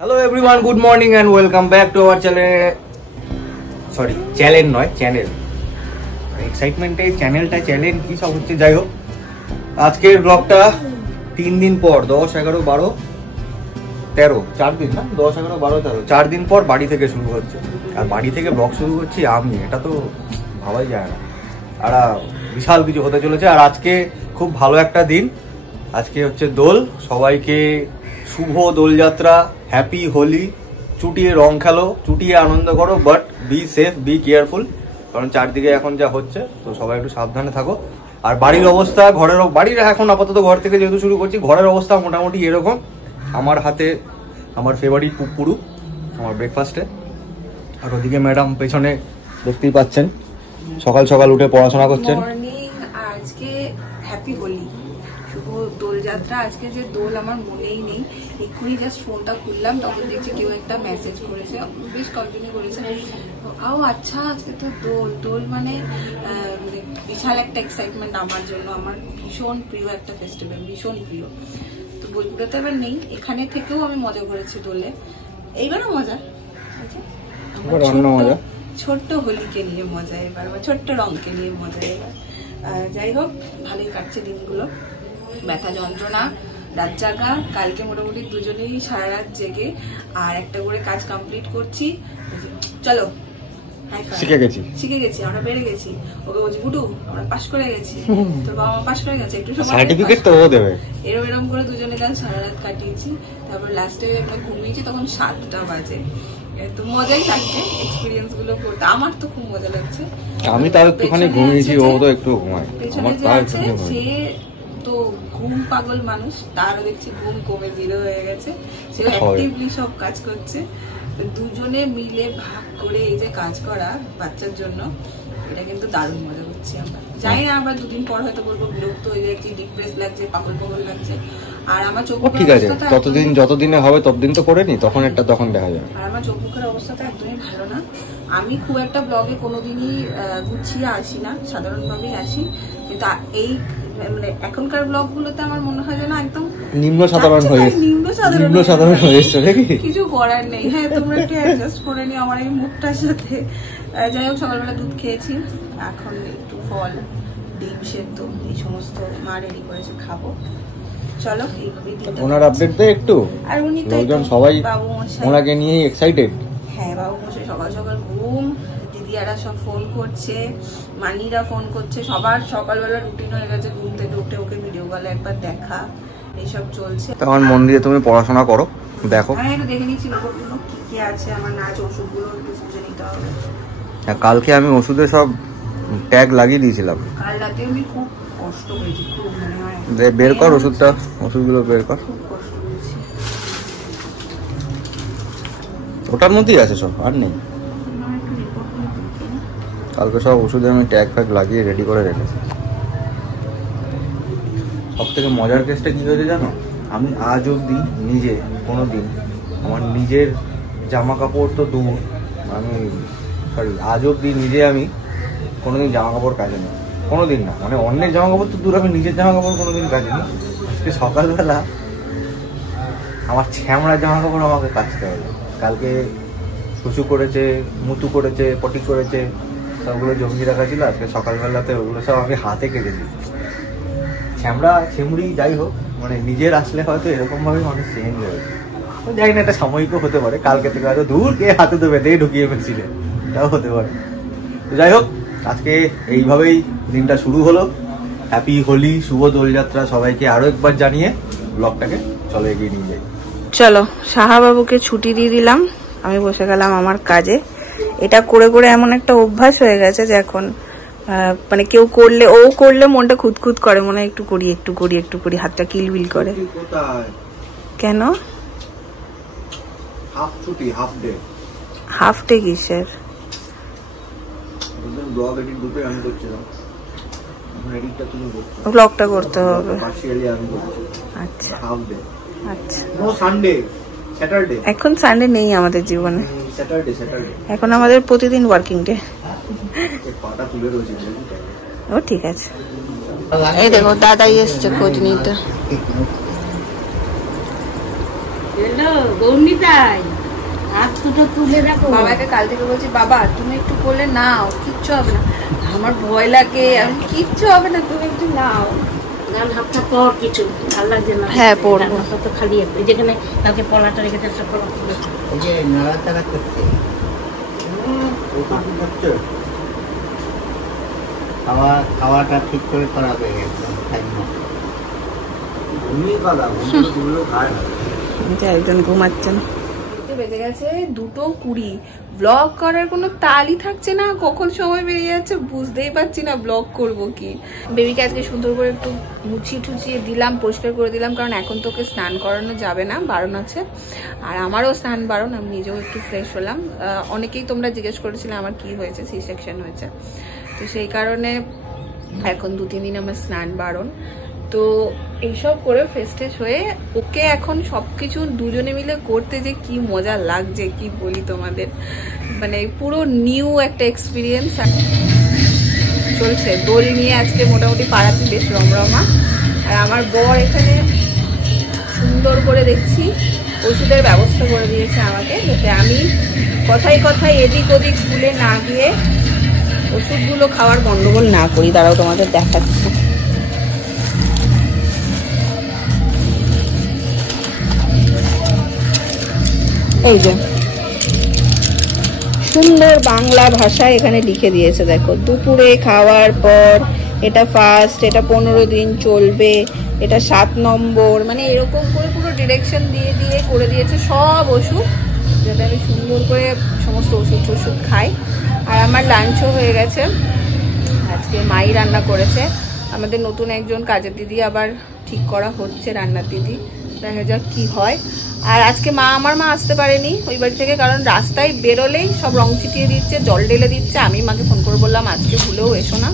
Hello everyone, good morning and welcome back to our channel. Sorry, channel নয় channel. এক্সাইটমেন্টে চ্যানেলটা channel কি সব হচ্ছে, যাই হোক আজকের ব্লগটা 3 দিন পর 10, 11, 12, 13 4 দিন না 10, 11, 12, 13 4 দিন পর বাড়ি থেকে শুরু হচ্ছে। আর বাড়ি থেকে ব্লগ শুরু করছি আমি, এটা তো ভাবাই যায় না। আর বিশাল কিছু হতে চলেছে। আর আজকে খুব ভালো একটা দিন, আজকে হচ্ছে দোল। সবাইকে শুভ দোলযাত্রা, হ্যাপি হোলি। চুটিয়ে রং খেলো, চুটিয়ে আনন্দ করো, but be safe, be careful, কারণ চারদিকে এখন যা হচ্ছে, তো সবাই একটু সাবধানে থাকো। আর বাড়ির অবস্থা, বাড়ির এখন আপাতত ঘর থেকে যেহেতু শুরু করছি, ঘরের অবস্থা মোটামুটি এরকম। আমার হাতে আমার ফেভারিট পুরু আমার ব্রেকফাস্টে, আর ওদিকে ম্যাডাম পেছনে দেখতেই পাচ্ছেন সকাল সকাল উঠে পড়াশোনা করছেন। আজকে হ্যাপি হোলি, শুভ দোলযাত্রা। আজকে যে দোল আমার মনেই নেই, এক্ষুনি জাস্ট ফোনটা খুললাম, তখন দেখছি কেউ একটা মেসেজ করেছে, বেশ কন্টিনিউ করেছে। আচ্ছা আজকে তো দোল মানে বিশাল একটা এক্সাইটমেন্ট আমার জন্য। আমার ভীষণ প্রিয় একটা ফেস্টিভ্যাল, ভীষণ প্রিয়। তো বোলপুরে তো এবার নেই, এখানে থেকেও আমি মজা করেছি দোলে। এইবারও মজা, ছোট্ট হোলিকে নিয়ে মজা এবার, বা ছোট্ট রঙকে নিয়ে মজা এবার। যাই হোক, ভালোই কাটছে দিনগুলো। ব্যথা যন্ত্রণা, রাত জাগা, কালকে মোটামুটি দুজনেই সারা রাত জেগে আর একটা করে কাজ কমপ্লিট করছি। চলো শিখে গেছি, আমরা বেড়ে গেছি। ওকে বলছি গুটু আমরা পাস করে গেছি, তোর বাবা মা পাস করে গেছে, একটু সার্টিফিকেট তো ও দেবে। এরম করে দুজনে কাল সারা রাত কাটিয়েছি। তারপর লাস্টে আমরা ঘুমিয়েছি, তখন 7টা বাজে। তো মজাই লাগছে এক্সপিরিয়েন্স গুলো করতে, আমার তো খুব মজা লাগছে। আমি তার একটুখানি ঘুমিয়েছি, ও তো একটু ঘুমায়। পেছনে যে আছে সে তো ঘুম পাগল মানুষ, তারও দেখছি ঘুম কমে 0 হয়ে গেছে। সে অ্যাক্টিভলি সব কাজ করছে। দুজনে মিলে ভাগ করে এই যে কাজ করা বাচ্চার জন্য, এটা কিন্তু দারুণ মজা করছি আমরা। জানি না আমরা 2 দিন পর হয়তো বলবো বিরক্ত হয়ে যাচ্ছি, ডিপ্রেস লাগছে, পাগল লাগছে। আর আমার চোখ ঠিক আছে, যতদিনে হবে ততদিন তো করে নি, তখন দেখা যাবে। আর আমার চোখ মুখের অবস্থাটা একদমই ভালো না। আমি খুব একটা ব্লগে কোনোদিনই গুছিয়ে আসি না, সাধারণভাবেই আসি। কিন্তু এই মানে এখনকার ব্লগ গুলোতে আমার মনে হয় যেন একদম নিম্ন সাধারণ হয়ে এসেছে, কিছু করার নেই। হ্যাঁ, তোমরা একটু অ্যাডজাস্ট করে নিও আমার এই মুখটার সাথে। যাই হোক, সকালবেলা দুধ খেয়েছি, এখন একটু ফল, ডিম সেদ্ধ এই সমস্ত মা রেডি করেছে, খাবো। চলো ওনার আপডেট দে একটু। আর উনি তো সবাই ওনাকে নিয়ে এক্সাইটেড। হ্যাঁ, বাবু মশাই সকাল সকাল ঘুম, দিদিয়ারা সব ফোন করছে, মানিরা ফোন করছে, সবার সকালবেলা রুটিন হয়ে গেছে ঘুম থেকে উঠে ওকে ভিডিও কলে একবার দেখা, এইসব চলছে। তখন মন দিয়ে তুমি পড়াশোনা করো, দেখো। আমি একটু দেখে নিচ্ছি ব্যাপারগুলো কি কি আছে, আমার নাচ ওষুধগুলো একটু বুঝে নিতে হবে। কালকে আমি ওষুধে সব ট্যাগ লাগিয়ে দিয়েছিলাম। কাল রাতে আমি খুব কষ্ট হয়েছি, খুব মনে হয়। বের কর ওষুধগুলো বের কর। খুব কষ্ট হয়েছে, ওটার মধ্যেই আছে সব, আর নেই। কালকে সব ওষুধে আমি ট্যাগ ফ্যাগ লাগিয়ে রেডি করে রেখেছি। সব থেকে মজার কেসটা কি হয়েছে জানো? আমি আজ অব্দি নিজে কোনোদিন আমার নিজের জামা কাপড় তো দূর, আজ অব্দি নিজে আমি কোনোদিন জামা কাপড় কাচিনি, কোনোদিন না। মানে অন্যের জামা কাপড় তো দূর, আমি নিজের জামা কাপড় কোনোদিন কাচিনি। আজকে সকালবেলা আমার ছ্যামড়া জামা কাপড় আমাকে কাচতে হবে। কালকে শুশু করেছে, মুতু করেছে, পটি করেছে, সবগুলো জমিয়ে রাখা ছিল। আজকে সকালবেলাতে ওগুলো সব আমি হাতে কেটেছি। ছ্যামড়া ছেমড়ি যাই হোক, মানে নিজের আসলে হয়তো এরকম ভাবে মানুষ চেঞ্জ হয়ে, জানি না, এটা সাময়িকও হতে পারে। কালকে থেকে হয়তো দূর কে হাতে তো বেঁধেই ঢুকিয়ে ফেলছিলে, এটাও হতে পারে। তো যাই হোক, আজকে এইভাবেই দিনটা শুরু হলো। হ্যাপি হোলি, শুভ দোলযাত্রা সবাইকে আরো একবার জানিয়ে ব্লগটাকে চলো এগিয়ে নিয়ে যাই। চলো, সাহাবাবুকে ছুটি দিয়ে দিলাম, আমি বসে গেলাম আমার কাজে। এটা করে করে এমন একটা অভ্যাস হয়ে গেছে যে এখন মানে কেউ করলে, ও করলে মনটা খুঁতখুত করে, মনে হয় একটু করি, হাতটা কিলবিল করে। কেন হাফ ডে কিসের? ব্লগটা করতে হবে। আচ্ছা, এখন সানডে নেই আমাদের জীবনে, এখন আমাদের প্রতিদিন ওয়ার্কিং ডে। ও ঠিক আছে। এই দেখো দাদাই এসছে খোঁজ নিতে। হ্যালো গৌরমিতাই, হাত দুটো তুলে রাখো। বাবাকে কাল থেকে বলছি, বাবা তুমি একটু কোলে নাও, কিচ্ছু হবে না। আমার ভয় লাগে, আমি কিচ্ছু হবে না, তুমি একটু নাও। গান হাতটা পর কিছু ভালো লাগছে না। হ্যাঁ পড়বো। তো খালি এই যেখানে কালকে পলাটা রেখেছে সব পলা তুলে এই যে নাড়াচাড়া করছে, খাওয়াটা ঠিক করে করাবে একদম একজন ঘুমাচ্ছেন। বেজে গেছে 2:20। ব্লগ করার কোনো তালই থাকছে না, কখন সময় বেরিয়ে যাচ্ছে বুঝতেই পারছি না ব্লগ করব কি। বেবিকে আজকে সুন্দর করে একটু মুছিয়ে টুচিয়ে দিলাম, পরিষ্কার করে দিলাম, কারণ এখন তোকে স্নান করানো যাবে না, বারণ আছে। আর আমারও স্নান বারণ, আমি নিজেও একটু ফ্রেশ হলাম। অনেকেই তোমরা জিজ্ঞেস করেছিলে আমার কি হয়েছে, সি সেকশন হয়েছে, তো সেই কারণে এখন 2-3 দিন আমার স্নান বারণ। তো এইসব করে ফ্রেশ ট্রেশ হয়ে ওকে এখন সবকিছু দুজনে মিলে করতে যে কি মজা লাগছে কি বলি তোমাদের, মানে পুরো নিউ একটা এক্সপিরিয়েন্স চলছে। দোল নিয়ে আজকে মোটামুটি পাড়াতে বেশ রমরমা। আর আমার বর এখানে সুন্দর করে দেখছি ওষুধের ব্যবস্থা করে দিয়েছে আমাকে, যাতে আমি কথায় কথায় এদিক ওদিক ভুলে না গিয়ে ওষুধগুলো খাওয়ার গন্ডগোল না করি। দাঁড়াও তোমাদের দেখাচ্ছি। এই যে সুন্দর বাংলা ভাষায় এখানে লিখে দিয়েছে, দেখো দুপুরে খাওয়ার পর এটা ফার্স্ট, এটা 15 দিন চলবে, এটা 7 নম্বর, মানে এরকম করে পুরো ডিরেকশন দিয়ে দিয়ে করে দিয়েছে সব ওষুধ, যাতে আমি সুন্দর করে সমস্ত ওষুধ খাই। আর আমার লাঞ্চও হয়ে গেছে, আজকে মাই রান্না করেছে। আমাদের নতুন একজন কাজের দিদি আবার ঠিক করা হচ্ছে, রান্নার দিদি, দেখা যাক কি হয়। আর আজকে আমার মা আসতে পারেনি ওই বাড়ি থেকে, কারণ রাস্তায় বেরোলেই সব রং ছিটিয়ে দিচ্ছে, জল ঢেলে দিচ্ছে। আমি মাকে ফোন করে বললাম আজকে ভুলেও এসো না,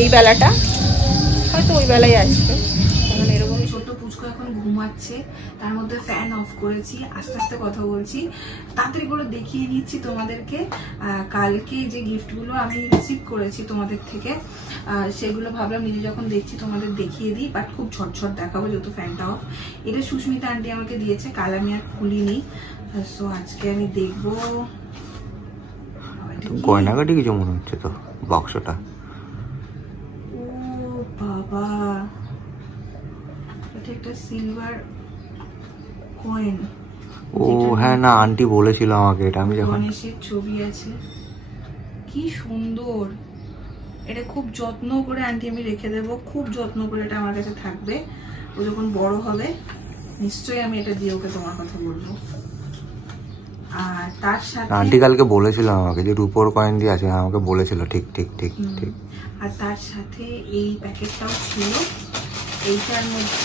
এই বেলাটা হয়তো ওই বেলায় আসবে। এখন এরকম ছোট্ট পুচকু এখন ঘুমাচ্ছে, তার মধ্যে ফ্যান অফ করেছি, আস্তে আস্তে কথা বলছি, তাড়াতাড়ি করে দেখিয়ে দিচ্ছি তোমাদেরকে। কালকে যে গিফটগুলো আমি রিসিভ করেছি তোমাদের থেকে, সেগুলো ভাবলাম নিজে যখন দেখছি তোমাদের দেখিয়ে দিই, বাট খুব ঝটঝট দেখাবো যেহেতু ফ্যানটা অফ। এটা সুস্মিতা আন্টি আমাকে দিয়েছে, কাল আমি আর খুলিনি, সো আজকে আমি দেখবো। গয়নাগাটি কিছু মনে হচ্ছে তো বাক্সটা। ও বাবা, এটা একটা সিলভার কয়েন। ও হ্যাঁ, না আন্টি বলেছিল আমাকে এটা, আমি যখন গণেশের ছবি আছে, কি সুন্দর। এটা খুব যত্ন করে আন্টি আমি রেখে দেবো, খুব যত্ন করে এটা আমার কাছে থাকবে। ও যখন বড় হবে নিশ্চয়ই আমি এটা দিয়ে ওকে তোমার কথা বলবো। আর তার সাথে আন্টি কালকে বলেছিল আমাকে যে রূপোর কয়েন দিয়ে আছে, আমাকে বলেছিল, ঠিক ঠিক ঠিক ঠিক। আর তার সাথে এই প্যাকেটটাও ছিল, এইটার মধ্যে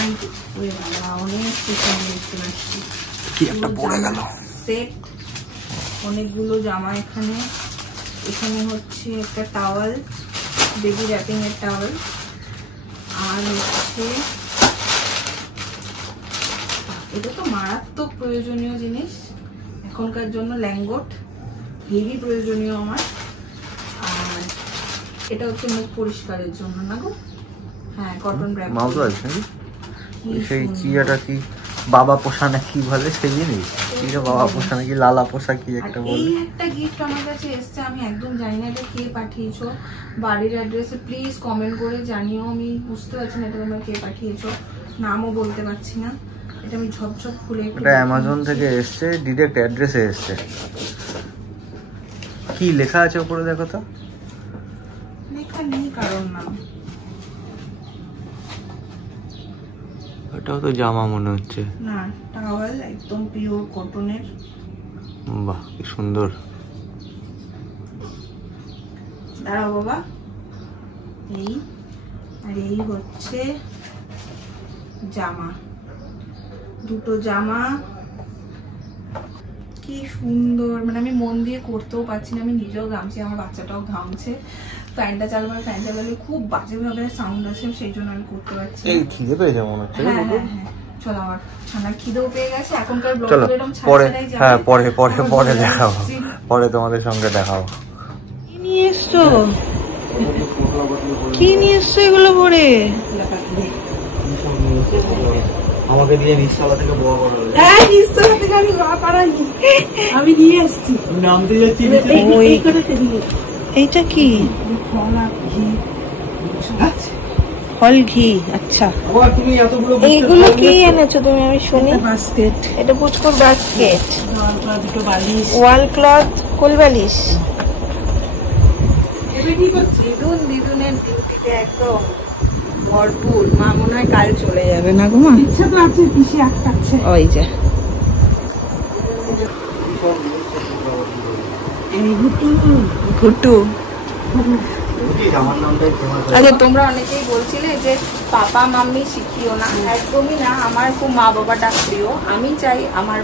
আন্টি ওই বাবা অনেক কিছু দেখতে পাচ্ছি, কি একটা পড়ে গেল সেট, অনেকগুলো জামা এখানে। এখানে হচ্ছে একটা টাওয়াল, বেবি র্যাপিং এর টাওয়াল, আর হচ্ছে এটা তো মারাত্মক প্রয়োজনীয় জিনিস এখনকার জন্য, ল্যাঙ্গট হেভি প্রয়োজনীয় আমার। আর এটা হচ্ছে মুখ পরিষ্কারের জন্য না গো, হ্যাঁ কটন ব্র্যাপ। সেই চিয়াটা কি বাবা পোষা না কি বলে সেই জিনিস, বাবা পোষা নাকি লালা পোষা কি একটা বলে। এই একটা গিফট আমার কাছে এসছে, আমি একদম জানি না এটা কে পাঠিয়েছো, বাড়ির অ্যাড্রেসে প্লিজ কমেন্ট করে জানিও, আমি বুঝতে পারছি না এটা তোমরা কে পাঠিয়েছো, নামও বলতে পারছি না। এটা আমি ঝপঝপ খুলে, এটা অ্যামাজন থেকে এসছে, ডিরেক্ট অ্যাড্রেসে এসছে। কি লেখা আছে উপরে দেখো তো? লেখা নেই কারণ নাম। এটাও তো জামা মনে হচ্ছে না, টাওয়াল একদম পিওর কটনের। বাহ কি সুন্দর। দাঁড়াও বাবা, এই আর এই হচ্ছে জামা, দুটো জামা, কি সুন্দর। মানে আমি মন দিয়ে করতেও পারছি না, আমি নিজেও ঘামছি, আমার বাচ্চাটাও ঘামছে। ফ্যানটা চালাবার, ফ্যান চালালে খুব বাজেভাবে সাউন্ড আছে, সেই জন্য আমি করতে পারছি। এই খিদে পেয়েছে মনে হচ্ছে। হ্যাঁ হ্যাঁ হ্যাঁ, চলো আমার ঠান্ডার খিদেও পেয়ে গেছে। এখনকার ব্লগ এরকম পরে, ছাড়ছে না, হ্যাঁ পরে পরে পরে দেখাবো, পরে তোমাদের সঙ্গে দেখাবো। কি নিয়ে এসছো, কি নিয়ে এসছো এগুলো পরে? আমাকে দিয়ে নিচতলা থেকে বোয়া করা হলো। নিশ্চয় থেকে আমি বাবা পাড়াইনি, আমি নিয়ে আসছি। নামতে যাচ্ছি এইটা কি? ফল ঘি। আচ্ছা, তুমি এতগুলো এইগুলো কি এনেছো তুমি? আমি শুনি বাস্কেট, এটা পুচকুর বাস্কেট, দুটো বালিশ, ওয়াল ক্লথ, কোল বালিশ। দিদুনের ডিউটিতে একদম ভরপুর। মা মনে হয় কাল চলে যাবে না গো মা? ইচ্ছা তো আছে, পিসি আটকাচ্ছে। ওই যে ঘুটু। আচ্ছা, তোমরা অনেকেই বলছিলে যে পাপা মাম্মি শিখিও না। একদমই না, আমার খুব মা বাবাটা প্রিয়। আমি চাই আমার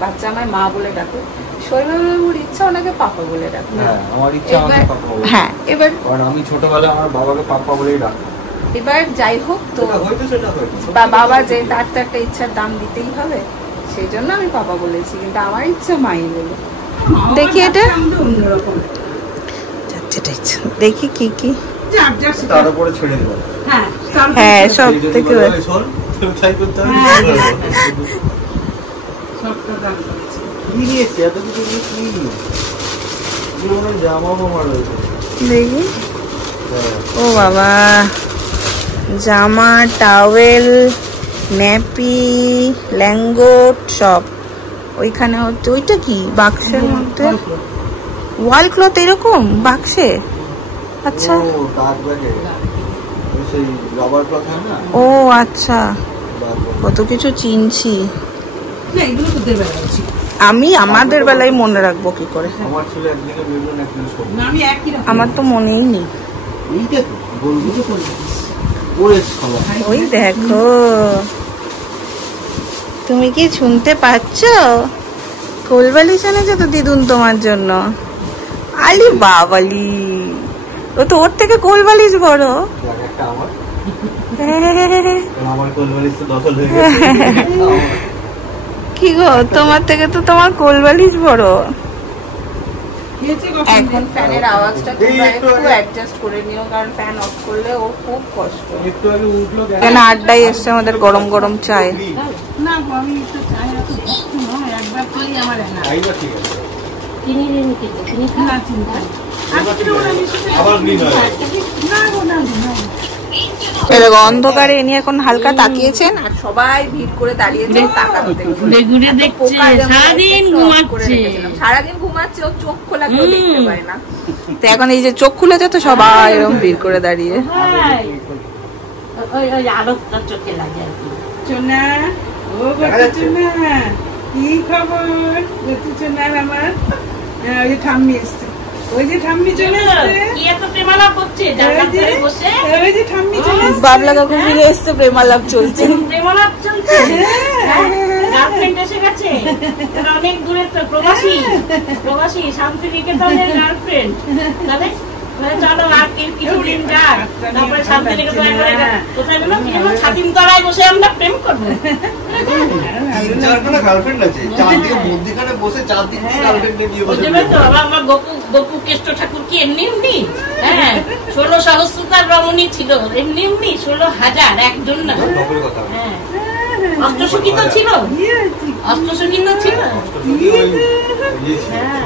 বাচ্চা আমায় মা বলে ডাকে। শৈবাবুর ইচ্ছা ওনাকে পাপা বলে ডাকে। হ্যাঁ, আমার ইচ্ছা আমাকে পাপা বলে। হ্যাঁ, এবার আমি ছোটবেলায় আমার বাবাকে পাপা বলেই ডাকতাম। এবার যাই হোক, তো বাবা যে তার তো একটা ইচ্ছার দাম দিতেই হবে, সেই জন্য আমি পাপা বলেছি, কিন্তু আমার ইচ্ছা মাই বলে। দেখি এটা দেখি কি কি। তার উপরে ছেড়ে দিলাম। হ্যাঁ, সব থেকে দেখি। ও বাবা, জামা, টাওয়েল, ন্যাপি, ল্যাঙ্গোট সব ওইখানে হচ্ছে। ওইটা কি বাক্সের মধ্যে? ওয়াল ক্লথ এরকম বাক্সে? আচ্ছা, ও আচ্ছা, কত কিছু চিনছি আমি। আমাদের বেলায় মনে রাখবো কি করে? আমার তো মনেই নেই। ওই দেখো, তুমি কি শুনতে পাচ্ছ? কোলবালিশ এনেছে তো দিদুন তোমার জন্য। আলি বাবালি, ও তো ওর থেকে কোলবালিশ বড়। কি গো, তোমার থেকে তো তোমার কোলবালিশ বড়। এখন ফ্যানের আওয়াজটা তোমরা একটু অ্যাডজাস্ট করে নিও, কারণ ফ্যান অফ করলে ও খুব কষ্ট। এখানে আড্ডাই এসছে আমাদের গরম গরম চায়। অন্ধকারে ইনি এখন হালকা তাকিয়েছেন, আর সবাই ভিড় করে দাঁড়িয়েছেন তাকাতে। সারাদিন ঘুমাচ্ছে, ও চোখ খোলা কেউ দেখতে পায় না। তো এখন এই যে চোখ খুলেছে, তো সবাই এরকম ভিড় করে দাঁড়িয়ে। চোখে লাগে। কি খবর আমার? ওই যে ঠাম্মি এসছে, ওই যে ঠাম্মি চলে এসছে। বাবলা কাকু ফিরে এসছে, প্রেমালাপ চলছে। অনেক দূরের তো প্রবাসী শান্তিনিকেতনের গার্লফ্রেন্ড। চলো আর কিছুদিন যাক, তারপরে শান্তিনিকেতন কোথায় গেল? ছাতিম তলায় বসে আমরা প্রেম করবো। আমার গোপু কেষ্ট ঠাকুর কি এমনি এমনি? হ্যাঁ, 16 সহস্রতার রমণী ছিল, এমনি এমনি 16,000 একজন না। হ্যাঁ, অষ্টসখী তো ছিল, অষ্টসখী তো ছিল। হ্যাঁ।